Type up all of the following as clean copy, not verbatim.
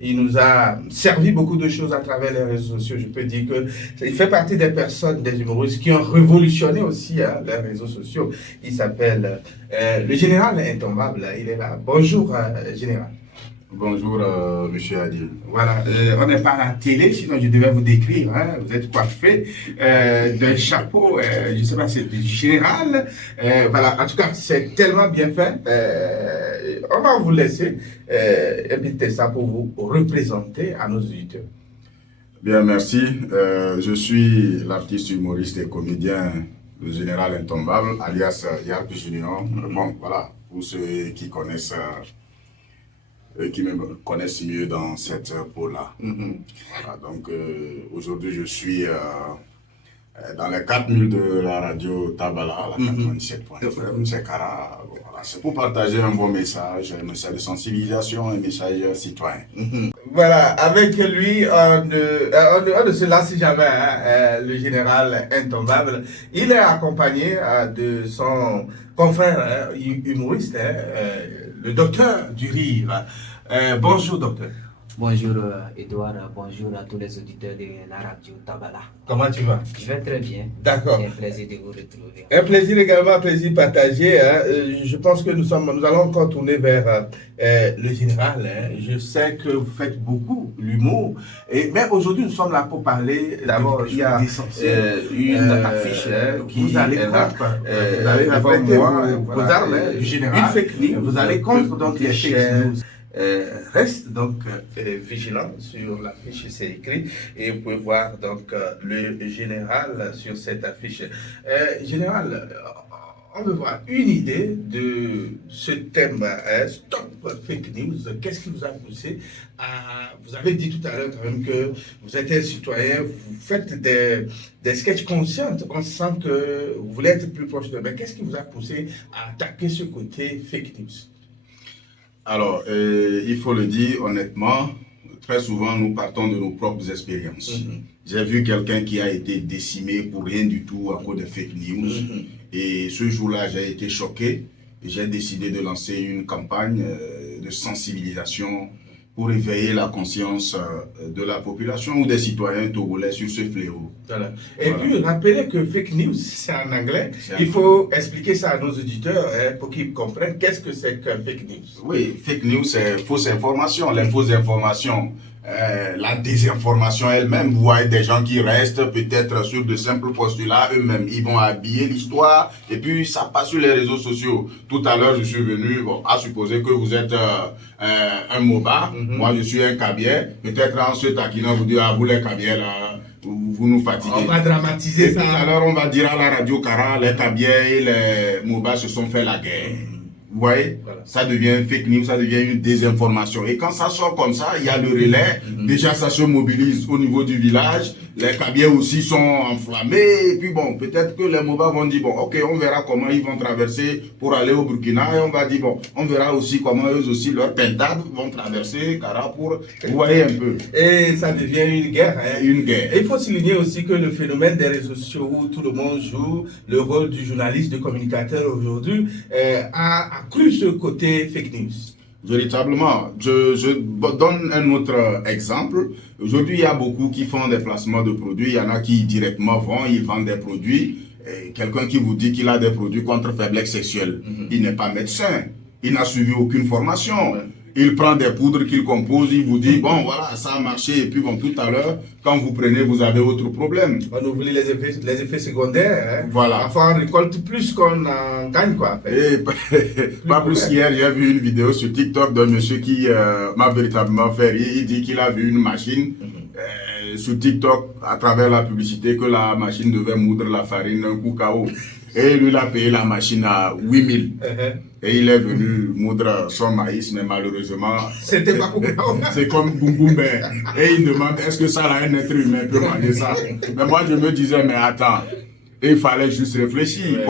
Il nous a servi beaucoup de choses à travers les réseaux sociaux. Je peux dire qu'il fait partie des personnes, des humoristes qui ont révolutionné aussi les réseaux sociaux. Il s'appelle le général intombable. Il est là. Bonjour, général. Bonjour, monsieur Adil. Voilà, on n'est pas à la télé, sinon je devais vous décrire. Hein. Vous êtes coiffé d'un chapeau, je ne sais pas, c'est général. Voilà, en tout cas, c'est tellement bien fait. On va vous laisser inviter ça pour vous représenter à nos auditeurs. Bien, merci. Je suis l'artiste humoriste et comédien, le général intombable, alias Yarp Junior. Bon, voilà, pour ceux qui connaissent, qui me connaissent mieux dans cette peau-là. Voilà, donc aujourd'hui, je suis dans les 4000 de la radio Tabala, la 97.fm, c'est Cara. Voilà, c'est pour partager un bon message, un message de sensibilisation, un message citoyen. Voilà, avec lui, on ne se lasse jamais, hein, le général intombable. Il est accompagné de son confrère humoriste, le docteur du rire. Bonjour, docteur. Bonjour Edouard, bonjour à tous les auditeurs de la radio Tabala. Comment tu vas? Je vais très bien. D'accord. C'est un plaisir de vous retrouver. Un plaisir également, un plaisir partagé. Hein. Je pense que nous allons encore tourner vers le général. Hein. Je sais que vous faites beaucoup l'humour. Mais aujourd'hui, nous sommes là pour parler. D'abord, il y a une affiche qui vous allez contre. Vous allez répéter vos armes du général. Une fake news. Vous allez contre donc les fake news. Reste donc vigilant sur l'affiche, c'est écrit, et vous pouvez voir donc le général sur cette affiche. Général, on veut voir une idée de ce thème, Stop Fake News. Qu'est-ce qui vous a poussé à... Vous avez dit tout à l'heure quand même que vous êtes un citoyen, vous faites des sketchs conscients, on sent que vous voulez être plus proche de... Mais qu'est-ce qui vous a poussé à attaquer ce côté fake news? Alors, il faut le dire honnêtement, très souvent nous partons de nos propres expériences. J'ai vu quelqu'un qui a été décimé pour rien du tout à cause de fake news. Et ce jour-là, j'ai été choqué. Et j'ai décidé de lancer une campagne de sensibilisation pour éveiller la conscience de la population ou des citoyens togolais sur ce fléau. Voilà. Et puis, rappelez que fake news, c'est en anglais. Il faut expliquer ça à nos auditeurs pour qu'ils comprennent qu'est-ce que c'est qu'un fake news. Oui, fake news, c'est fausse information. Les fausses informations, la désinformation elle-même. Vous voyez des gens qui restent peut-être sur de simples postulats eux-mêmes. Ils vont habiller l'histoire et puis ça passe sur les réseaux sociaux. Tout à l'heure, je suis venu à supposer que vous êtes un MOBA. Moi, je suis un Kabier. Peut-être en se taquinant, vous dire, ah, vous les Kabiers là, vous nous fatiguez. On va dramatiser ça. Tout à l'heure, on va dire à la radio Cara, les Kabiers et les MOBA se sont fait la guerre. Vous voyez, ça devient fake news, ça devient une désinformation. Et quand ça sort comme ça, il y a le relais. Déjà, ça se mobilise au niveau du village. Les Kabiens aussi sont enflammés. Et puis bon, peut-être que les Moba vont dire, bon, ok, on verra comment ils vont traverser pour aller au Burkina. Et on va dire, bon, on verra aussi comment eux aussi, leurs pentables vont traverser Kara pour... Vous voyez un peu. Et ça devient une guerre. Hein. Une guerre. Et il faut souligner aussi que le phénomène des réseaux sociaux où tout le monde joue le rôle du journaliste, du communicateur aujourd'hui, a accru ce côté fake news. Véritablement. Je donne un autre exemple. Aujourd'hui, il y a beaucoup qui font des placements de produits. Il y en a qui directement ils vendent des produits. Quelqu'un qui vous dit qu'il a des produits contre faiblesse sexuelle, il n'est pas médecin. Il n'a suivi aucune formation. Il prend des poudres qu'il compose, il vous dit, bon voilà, ça a marché. Et puis bon, tout à l'heure, quand vous prenez, vous avez autre problème. On oublie les effets secondaires. Hein. Voilà. Parfois, on récolte plus qu'on en gagne, quoi. En fait. Et pas plus hier, j'ai vu une vidéo sur TikTok d'un monsieur qui m'a véritablement fait rire. Il dit qu'il a vu une machine sur TikTok, à travers la publicité, que la machine devait moudre la farine d'un coup KO. Et lui, il a payé la machine à 8000. Et il est venu moudre son maïs, mais malheureusement, c'était pas KO. C'est comme Boum. Et il demande, est-ce que ça, là, un être humain peut manger ça? Mais moi, je me disais, mais attends, il fallait juste réfléchir.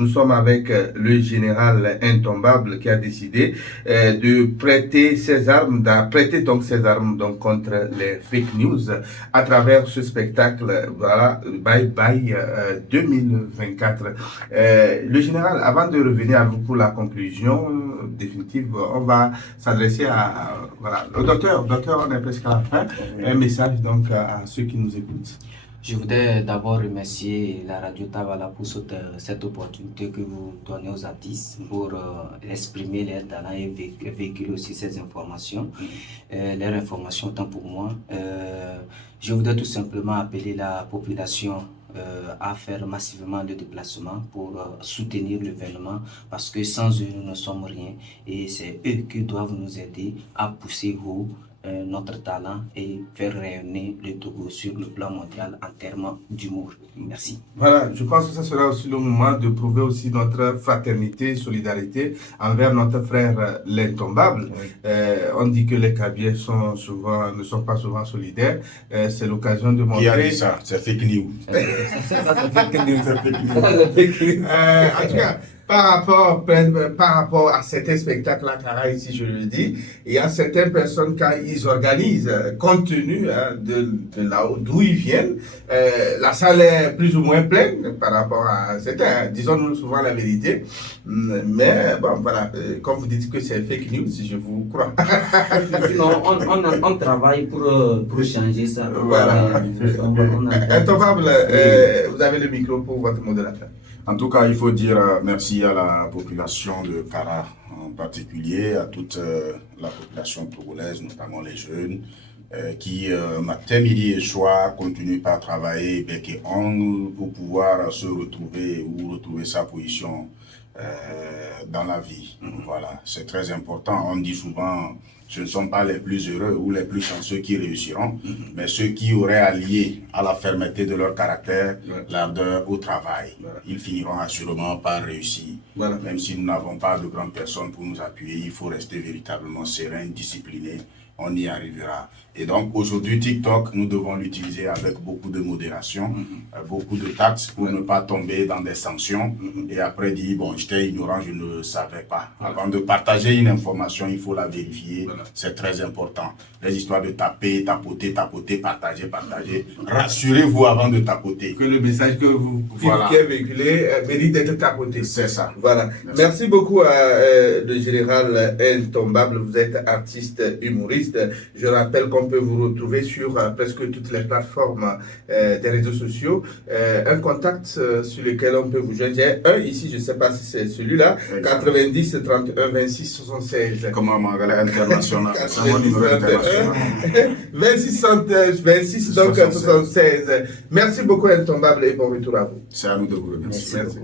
nous sommes avec le général intombable qui a décidé de prêter ses armes, donc ses armes donc contre les fake news à travers ce spectacle, voilà, Bye Bye 2024. Le général, avant de revenir à vous pour la conclusion définitive, on va s'adresser à voilà, le docteur, on est presque à la fin, un message donc à ceux qui nous écoutent. Je voudrais d'abord remercier la radio Tavala pour cette opportunité que vous donnez aux artistes pour exprimer leurs talents et véhiculer aussi ces informations, leurs informations autant pour moi. Je voudrais tout simplement appeler la population à faire massivement le déplacement pour soutenir l'événement parce que sans eux nous ne sommes rien et c'est eux qui doivent nous aider à pousser haut notre talent et faire rayonner le Togo sur le plan mondial en termes d'humour. Merci. Voilà, je pense que ce sera aussi le moment de prouver aussi notre fraternité, solidarité envers notre frère l'intombable. Oui. On dit que les Kabyles ne sont pas souvent solidaires. C'est l'occasion de montrer... Qui a dit ça? C'est fake news. C'est fake news. En tout cas, par rapport à certains spectacles à Cara, ici je le dis, il y a certaines personnes quand ils organisent, compte tenu de là d'où ils viennent, la salle est plus ou moins pleine par rapport à certains, disons-nous souvent la vérité, mais bon voilà, comme vous dites que c'est fake news, je vous crois. Non, on travaille pour changer ça. Voilà. Intombable, vous avez le micro pour votre modérateur. En tout cas, il faut dire merci à la population de Cara en particulier, à toute la population togolaise, notamment les jeunes, qui, matin, midi et soir, continuent par travailler bec et ongle pour pouvoir se retrouver ou retrouver sa position dans la vie. Voilà, c'est très important. On dit souvent, ce ne sont pas les plus heureux ou les plus chanceux qui réussiront, mais ceux qui auraient allié à la fermeté de leur caractère, l'ardeur au travail. Ils finiront assurément par réussir. Même si nous n'avons pas de grandes personnes pour nous appuyer, il faut rester véritablement serein, discipliné. On y arrivera. Et donc aujourd'hui, TikTok, nous devons l'utiliser avec beaucoup de modération, beaucoup de tact pour ne pas tomber dans des sanctions et après dire, bon, j'étais ignorant, je ne savais pas. Avant de partager une information, il faut la vérifier, c'est très important. Les histoires de taper, tapoter, partager. Rassurez-vous avant de tapoter. Que le message que vous qui véhiculé mérite d'être tapoté. C'est ça. Voilà. Merci beaucoup à le général intombable, vous êtes artiste humoriste. Je rappelle qu'on peut vous retrouver sur presque toutes les plateformes des réseaux sociaux. Un contact sur lequel on peut vous joindre. J'ai un ici, je ne sais pas si c'est celui-là, 90 31 26 76. Comment Mangala International? C'est mon numéro international. 26 donc 76. Merci beaucoup intombable et bon retour à vous. C'est à nous de vous remercier. Merci.